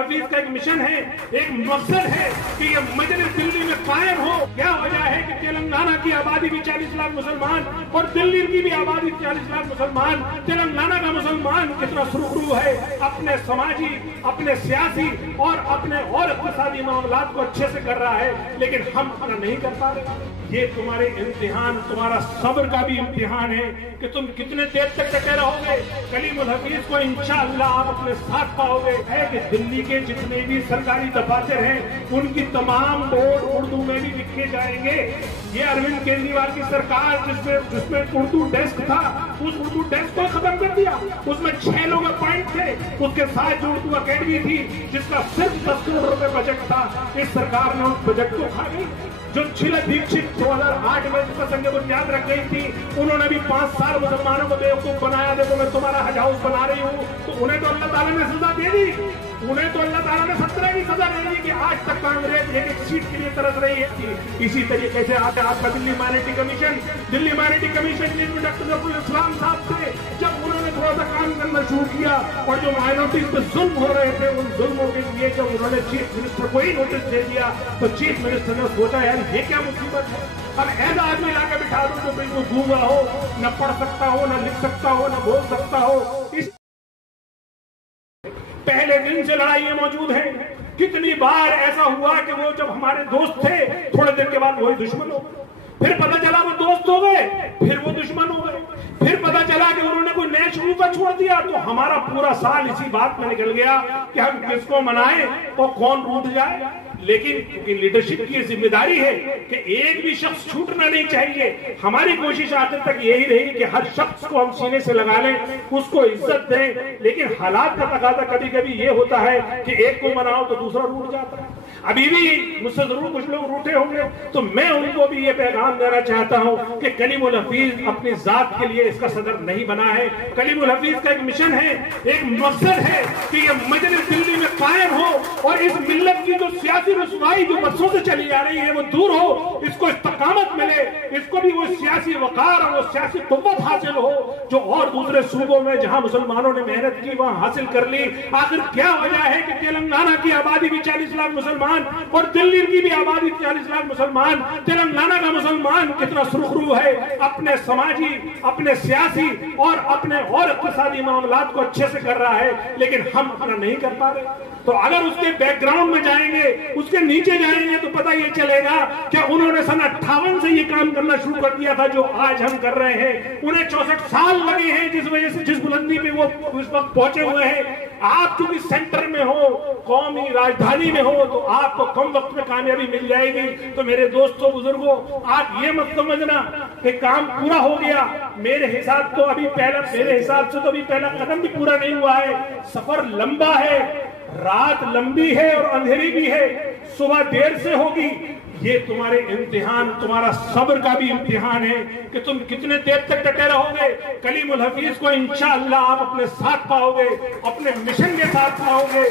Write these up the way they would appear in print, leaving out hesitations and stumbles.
हफीज का एक मिशन है, एक मकसद है कि ये मजलिस दिल्ली में कायम हो। क्या वजह है कि तेलंगाना की आबादी भी 40 लाख मुसलमान और दिल्ली की भी आबादी 40 लाख मुसलमान, तेलंगाना का मुसलमान कितना सुरखरू है, अपने समाजी, अपने सियासी और अपने और इक़्तिसादी मामलात को अच्छे से कर रहा है, लेकिन हम अपना नहीं कर पा रहे। ये तुम्हारे इम्तिहान, तुम्हारा सब्र का भी इम्तिहान है कि तुम कितने देर तक डटे रहोगे। कलीमुल हफीज को इंशाअल्लाह आप अपने साथ पाओगे। है कि दिल्ली के जितने भी सरकारी दफातर हैं उनकी तमाम बोर्ड उर्दू में भी लिखे जाएंगे। ये अरविंद केजरीवाल की सरकार जिसमें उर्दू डेस्क था, उस उर्दू डेस्क को खत्म कर दिया। उसमें 6 लोग अपॉइंट थे, उसके साथ जो उर्दू अकेडमी थी जिसका सिर्फ 10 करोड़ रुपए बजट था, इस सरकार ने उस बजट को खा गई। जो शीला दीक्षित 2008 में जिसका संग बुनियाद रख गई थी, उन्होंने भी 5 साल मुसलमानों को बेवकूफ बनाया। देखो मैं तुम्हारा हज हाउस बना रही हूँ, तो उन्हें तो अल्लाह ताला ने सजा दे दी, उन्हें तो अल्लाह ताला ने 17 की सजा दे दी कि आज तक कांग्रेस एक सीट के लिए तरस रही है। इसी तरीके से आते आपका दिल्ली माइनॉरिटी कमीशन जिसमें डॉक्टर जफरुल इस्लाम साहब थे, जब उन्होंने थोड़ा सा काम करना शुरू किया और जो माइनॉरिटी पे जुल्म हो रहे थे, उन जुल्मों के लिए जब उन्होंने चीफ मिनिस्टर को ही नोटिस दे दिया, तो चीफ मिनिस्टर ने सोचा यार ये क्या मुसीबत है। अब ऐसा आदमी लाके बिठा दो तो बिल्कुल गूंगा हो, न पढ़ सकता हो, न लिख सकता हो, न बोल सकता हो। इस पहले दिन से लड़ाइयां मौजूद हैं। कितनी बार ऐसा हुआ कि वो जब हमारे दोस्त थे, थोड़े दिन के बाद वही दुश्मन हो गए, फिर पता चला वो दोस्त हो गए, फिर वो दुश्मन हो गए, फिर पता चला कि उन्होंने कोई नया शरीफा छोड़ दिया, तो हमारा पूरा साल इसी बात में निकल गया कि हम किसको मनाएं और कौन रूठ जाए। लेकिन क्योंकि लीडरशिप की जिम्मेदारी है कि एक भी शख्स छूटना नहीं चाहिए, हमारी कोशिश आखिर तक यही रही कि हर शख्स को हम सीने से लगा लें, उसको इज्जत दें। लेकिन हालात का तकाजा कभी कभी ये होता है कि एक को मनाओ तो दूसरा रूठ जाता है। अभी भी मुझसे जरूर कुछ लोग रूठे होंगे, तो मैं उनको भी ये पैगाम देना चाहता हूं कि कलीमुल हफीज अपनी जात के लिए इसका सदर नहीं बना है। कलीमुल हफीज का एक मिशन है, एक मकसद है कि ये मजलिस दिल्ली में कायम हो और इस मिल्लत की जो सियासी रुसवाई जो बरसों से चली आ रही है वो दूर हो, इसको इस्तकामत मिले, इसको भी वो सियासी वकार और वो सियासी कुव्वत हासिल हो जो और दूसरे सूबों में जहां मुसलमानों ने मेहनत की वहां हासिल कर ली। आखिर क्या वजह है कि तेलंगाना की आबादी भी 40 लाख मुसलमान और दिल्ली की भी आबादी 40 लाख मुसलमान, तेलंगाना का मुसलमान कितना सुरखरू है, अपने समाजी, अपने सियासी और अपने और इक़्तिसादी मामलात को अच्छे से कर रहा है, लेकिन हम अपना नहीं कर पा रहे। तो अगर उसके बैकग्राउंड में जाएंगे, उसके नीचे जाएंगे, तो पता ये चलेगा कि उन्होंने सन 58 से ये काम करना शुरू कर दिया था जो आज हम कर रहे हैं। उन्हें 64 साल लगे हैं, जिस वजह से जिस बुलंदी पे वो इस वक्त पहुंचे हुए हैं। आप चूंकि सेंटर में हो, कौमी राजधानी में हो, तो आपको कम वक्त में कामयाबी मिल जाएगी। तो मेरे दोस्तों, बुजुर्गों, आप ये मत समझना कि काम पूरा हो गया। मेरे हिसाब से तो अभी पहला कदम भी पूरा नहीं हुआ है। सफर लंबा है, रात लंबी है और अंधेरी भी है, सुबह देर से होगी। ये तुम्हारे इम्तिहान, तुम्हारा सब्र का भी इम्तिहान है कि तुम कितने देर तक डटे रहोगे। कलीमुल हफीज को इंशाअल्लाह आप अपने साथ पाओगे, अपने मिशन के साथ पाओगे।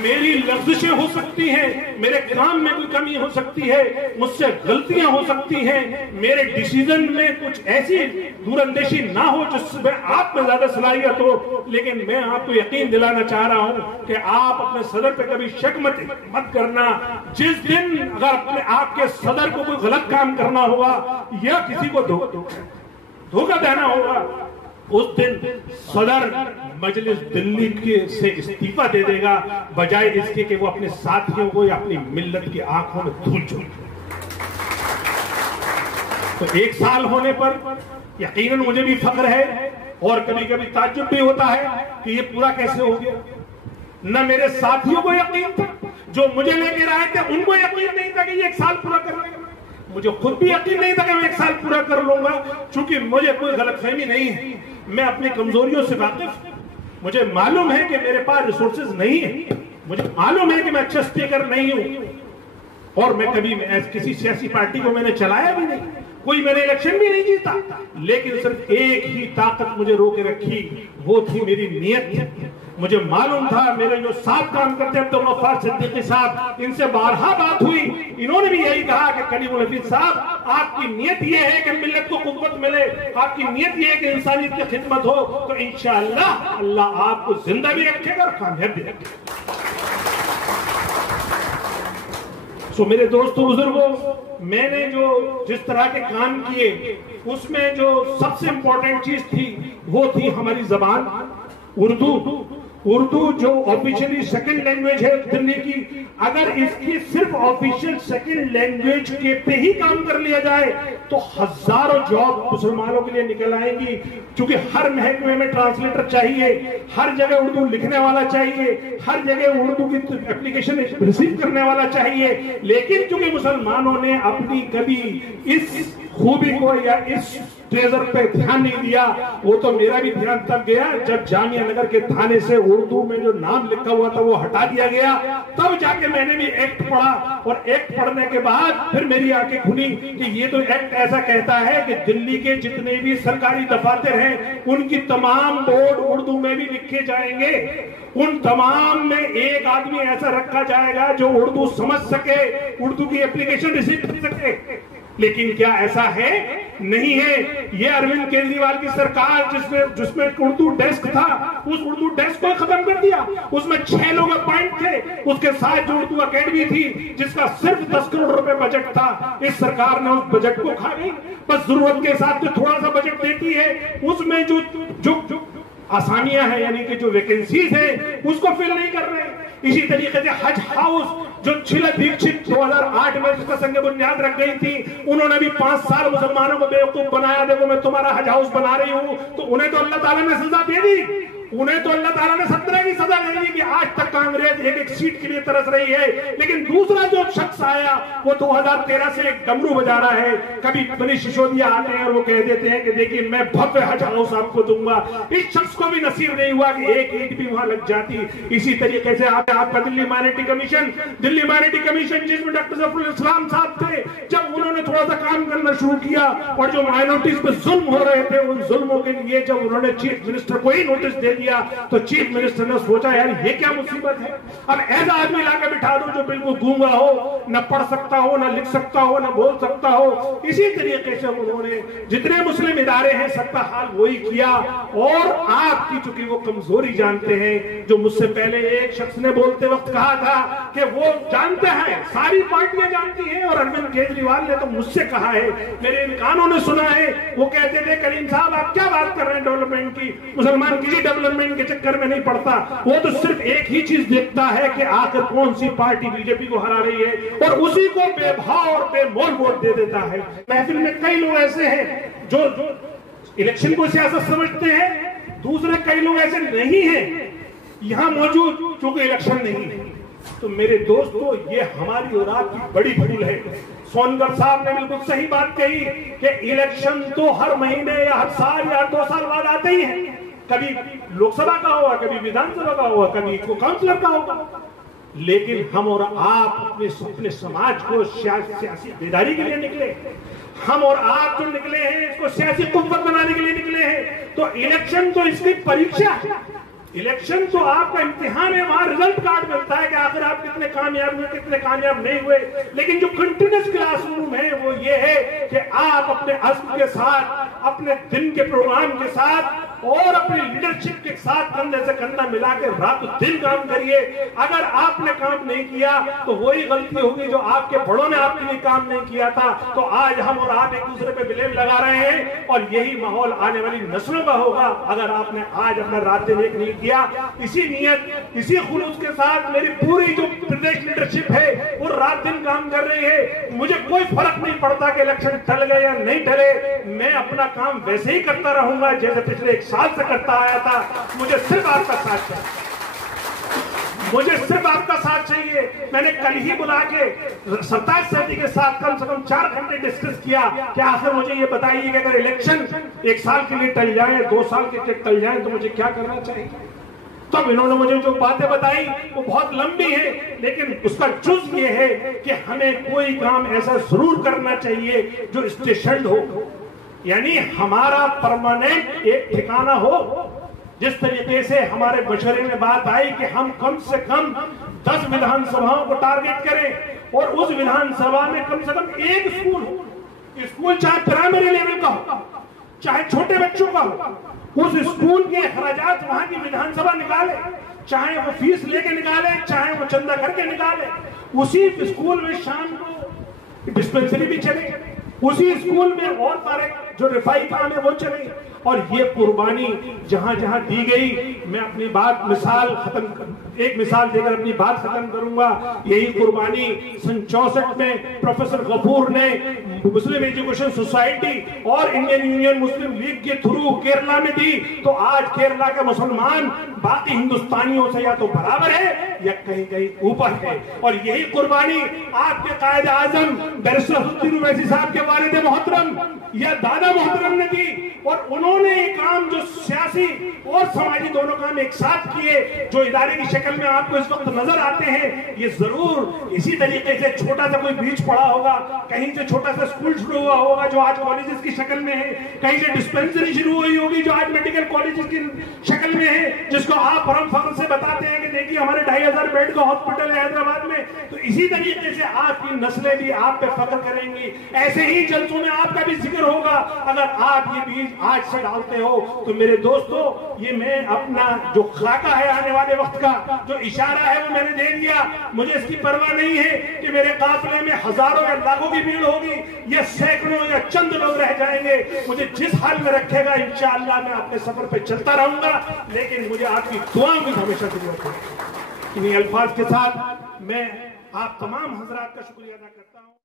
मेरी लफ्ज़िशें हो सकती हैं, मेरे काम में कोई कमी हो सकती है, मुझसे गलतियां हो सकती हैं, मेरे डिसीजन में कुछ ऐसी दूरअंदेशी ना हो जिसमें आप में ज्यादा सलाहियत हो, लेकिन मैं आपको यकीन दिलाना चाह रहा हूं कि आप अपने सदर पे कभी शक मत करना। जिस दिन अगर अपने आपके सदर को कोई गलत काम करना होगा या किसी को धोखा देना होगा, उस दिन सदर मजलिस दिल्ली के से इस्तीफा दे देगा, बजाय इसके कि वो अपने साथियों को या अपनी मिल्लत की आंखों में धूल झोंके। तो 1 साल होने पर यकीनन मुझे भी फख्र है और कभी कभी ताज्जुब भी होता है कि ये पूरा कैसे हो गया। न मेरे साथियों को यकीन था, जो मुझे लेकर आए थे उनको यकीन नहीं था कि ये 1 साल पूरा कर लेंगे। मुझे खुद भी यकीन नहीं था कि मैं 1 साल पूरा कर लूंगा, क्योंकि मुझे कोई गलतफहमी नहीं है। मैं अपनी कमजोरियों से वाकिफ, मुझे मालूम है कि मेरे पास रिसोर्सेज नहीं है, मुझे मालूम है कि मैं अच्छा स्पीकर नहीं हूं और मैं कभी किसी सियासी पार्टी को मैंने चलाया भी नहीं, कोई मैंने इलेक्शन भी नहीं जीता। लेकिन सिर्फ एक ही ताकत मुझे रोके रखी, वो थी मेरी नीयत। मुझे मालूम था मेरे जो साथ काम करते हैं अब्दुल गफ्फार सिद्दीकी साहब, इनसे बारहा बात हुई, इन्होंने भी यही कहा कि कलीमुल हफीज साहब, आपकी नीयत ये है कि मिल्लत को कुव्वत मिले, आपकी नीयत ये है कि इंसानियत की खिदमत हो, तो इंशाअल्लाह अल्लाह आपको जिंदा भी रखेगा और कामयाब भी रखेगा। सो मेरे दोस्तों बुजुर्गों, मैंने जो जिस तरह के काम किए उसमें जो सबसे इंपॉर्टेंट चीज थी वो थी हमारी जबान उर्दू। उर्दू जो ऑफिशियली सेकंड लैंग्वेज है दिल्ली की, अगर इसकी सिर्फ ऑफिशियल सेकंड लैंग्वेज के पे ही काम कर लिया जाए तो हजारों जॉब मुसलमानों के लिए निकल आएंगी। क्योंकि हर महकमे में ट्रांसलेटर चाहिए, हर जगह उर्दू लिखने वाला चाहिए, हर जगह उर्दू की एप्लीकेशन रिसीव करने वाला चाहिए। लेकिन क्योंकि मुसलमानों ने अपनी कभी इस खूबी को या इस ट्रेजर पे ध्यान नहीं दिया, वो तो मेरा भी ध्यान तब गया जब जामिया नगर के थाने से उर्दू में जो नाम लिखा हुआ था वो हटा दिया गया। तब जाके मैंने भी एक्ट पढ़ा, और एक्ट पढ़ने के बाद फिर मेरी आंखें खुली कि ये तो एक्ट ऐसा कहता है कि दिल्ली के जितने भी सरकारी दफातर हैं उनकी तमाम बोर्ड उर्दू में भी लिखे जाएंगे। उन तमाम में एक आदमी ऐसा रखा जाएगा जो उर्दू समझ सके, उर्दू की एप्लीकेशन रिसीव कर सके। लेकिन क्या ऐसा है? नहीं है। ये अरविंद केजरीवाल की सरकार जिसमें उर्दू डेस्क था, उस उर्दू डेस्क को खत्म कर दिया। उसमें 6 लोग अपॉइंट थे, उसके साथ जो उर्दू अकेडमी थी जिसका सिर्फ 10 करोड़ रुपए बजट था, इस सरकार ने उस बजट को खा गई। बस जरूरत के हिसाब से थोड़ा सा बजट देती है, उसमें जो आसानियां हैं यानी कि जो वैकेंसीज है उसको फिल नहीं कर रहे। इसी तरीके से हज हाउस जो शीला दीक्षित 2008 में जिसका संग बुनियाद रख गई थी, उन्होंने भी 5 साल मुसलमानों को बेवकूफ बनाया, देखो मैं तुम्हारा हज हाउस बना रही हूं। तो उन्हें तो अल्लाह ताला ने सजा दे दी, उन्हें तो अल्लाह ताला ने 17 की सजा दे दी कि आज तक कांग्रेस एक सीट के लिए तरस रही है। लेकिन दूसरा जो शख्स आया वो 2013 से एक डमरू बजा रहा है। कभी मनीष सिसोदिया आते हैं और वो कह देते हैं कि देखिए मैं भव्य हज हाउस आपको दूंगा। इस शख्स को भी नसीब नहीं हुआ कि एक ईंट भी वहां लग जाती। इसी तरीके से आपका दिल्ली माइनॉरिटी कमीशन जिसमें डॉक्टर जफरुल इस्लाम साहब थे, जब उन्होंने थोड़ा सा काम करना शुरू किया और जो माइनॉरिटीज पे जुल्म हो रहे थे, उन जुल्मों के लिए जब उन्होंने चीफ मिनिस्टर को ही नोटिस दे दिया तो चीफ मिनिस्टर ने सोचा यार ये क्या मुसीबत है, अब ऐसा आदमी लाकर बिठा दो जो बिल्कुल गूंगा हो, न पढ़ सकता हो, न लिख सकता हो, न बोल सकता हो। इसी तरीके से उन्होंने जितने मुस्लिम इदारे हैं सबका हाल वही किया। और आपकी चूंकि वो कमजोरी जानते हैं, जो मुझसे पहले एक शख्स ने बोलते वक्त कहा था कि वो जानते हैं, सारी पार्टियां जानती हैं, और अरविंद केजरीवाल ने तो मुझसे कहा है, मेरे इन कानों ने सुना है, वो कहते थे करीम साहब आप क्या बात कर रहे हैं डेवलपमेंट की, मुसलमान किसी डेवलपमेंट के चक्कर में नहीं पड़ता, वो तो सिर्फ एक ही चीज देखता है कि आखिर कौन सी पार्टी बीजेपी को हरा रही है और उसी को बेभाव और बेमोल वोट दे देता है। महफिल में कई लोग ऐसे हैं जो इलेक्शन को सियासत समझते हैं, दूसरे कई लोग ऐसे नहीं हैं यहां मौजूद क्योंकि इलेक्शन नहीं है। तो मेरे दोस्तों ये हमारी और आपकी बड़ी भूल है। सोनकर साहब ने बिल्कुल सही बात कही कि इलेक्शन तो हर महीने या हर साल या 2 साल बाद आते ही हैं। कभी लोकसभा का होगा, कभी विधानसभा का होगा, कभी काउंसिलर का होगा, लेकिन हम और आप अपने समाज को सियासी बेदारी के लिए निकले, हम और आप जो निकले हैं इसको सियासी कुव्वत बनाने के लिए निकले हैं। तो इलेक्शन तो इसकी परीक्षा है, इलेक्शन तो आपका इम्तिहान है, वहां रिजल्ट कार्ड मिलता है कि आखिर आप कितने कामयाब हुए, कितने कामयाब नहीं हुए। लेकिन जो कंटिन्यूस क्लासरूम है वो ये है कि आप अपने अज़्म के साथ, अपने दिन के प्रोग्राम के साथ और अपनी लीडरशिप के साथ कंधे से कंधा मिला के रात दिन काम करिए। अगर आपने काम नहीं किया तो वही गलती होगी जो आपके बड़ों ने आपके लिए काम नहीं किया था। तो आज हम और आप एक दूसरे पे ब्लेम लगा रहे हैं और यही माहौल आने वाली नस्लों का होगा अगर आपने आज अपना रात दिन एक नहीं किया। इसी नियत, इसी खुलूस के साथ मेरी पूरी जो प्रदेश लीडरशिप है वो रात दिन काम कर रही है। मुझे कोई फर्क नहीं पड़ता कि इलेक्शन टल गए या नहीं टले, मैं अपना काम वैसे ही करता रहूंगा जैसे पिछले 1 साल से करता आया था। मुझे सिर्फ आपका साथ चाहिए, मुझे सिर्फ आपका साथ चाहिए। मैंने कल ही बुला के 27 सदी के साथ कम से कम 4 घंटे डिस्कस किया कि आखिर मुझे ये बताइए कि अगर इलेक्शन 1 साल के लिए टल जाए, 2 साल के लिए टल जाए तो मुझे क्या करना चाहिए। तब इन्होंने मुझे जो बातें बताई वो बहुत लंबी है, लेकिन उसका जुज ये है कि हमें कोई काम ऐसा जरूर करना चाहिए जो स्टेशनड हो, यानी हमारा परमानेंट एक ठिकाना हो। जिस तरीके से हमारे मशवरे में बात आई कि हम कम से कम 10 विधानसभाओं को टारगेट करें और उस विधानसभा में कम से कम एक स्कूल हो, स्कूल चाहे प्राइमरी लेवल का हो चाहे छोटे बच्चों का हो, उस स्कूल के खर्चात वहां की विधानसभा निकाले। चाहे वो फीस लेके निकाले, चाहे वो चंदा करके निकाले, उसी स्कूल में शाम को डिस्पेंसरी भी चले, उसी स्कूल में और सारे जो रिफाई काम है वो चले। और ये कुर्बानी जहां जहां दी गई, मैं अपनी बात एक मिसाल देकर अपनी बात खत्म करूंगा। यही कुर्बानी सन 64 में प्रोफेसर गफूर ने मुस्लिम एजुकेशन सोसाइटी और इंडियन यूनियन मुस्लिम लीग के थ्रू केरला में दी। तो आज केरला के मुसलमान बाकी हिंदुस्तानियों से या तो बराबर है या कहीं कहीं ऊपर है। और यही कुर्बानी आपके कायद आजम बैरिस्टर असदुद्दीन ओवैसी साहब के वालिद मोहतरम या दादा मोहतरम ने दी। और उन्होंने ये काम जो सियासी और समाजी दोनों काम एक साथ किए, जो इदारे की शक्ल में आपको इस वक्त नजर आते हैं, ये जरूर इसी तरीके से छोटा सा कोई बीज पड़ा होगा, कहीं से छोटा सा स्कूल शुरू हुआ होगा जो आज कॉलेजेस की शक्ल में है, कहीं से डिस्पेंसरी शुरू हुई होगी जो आज मेडिकल कॉलेजेस की शक्ल में है, जिसको आप परम फख्र से बताते हैं कि देखिए हमारे 2500 बेड का हॉस्पिटल है हैदराबाद में। तो इसी तरीके से आपकी नस्लें भी आप पे फख्र करेंगी। ऐसे ही जलसों में आपका भी जिक्र होगा। अगर आप ये बीज आज से डालते हो तो मेरे दोस्तों, ये मैं अपना जो खाका है आने वाले वक्त का, जो इशारा है वो मैंने दे दिया। मुझे इसकी परवाह नहीं है कि मेरे काफिले में हजारों या लाखों की भीड़ होगी या सैकड़ों या चंद लोग रह जाएंगे। मुझे जिस हाल में रखेगा इंशाअल्लाह मैं अपने सफर पे चलता रहूंगा, लेकिन मुझे आपकी दुआओं की हमेशा जरूरत है। इन्हीं अल्फाज के साथ मैं आप तमाम हजरात का शुक्रिया अदा करता हूँ।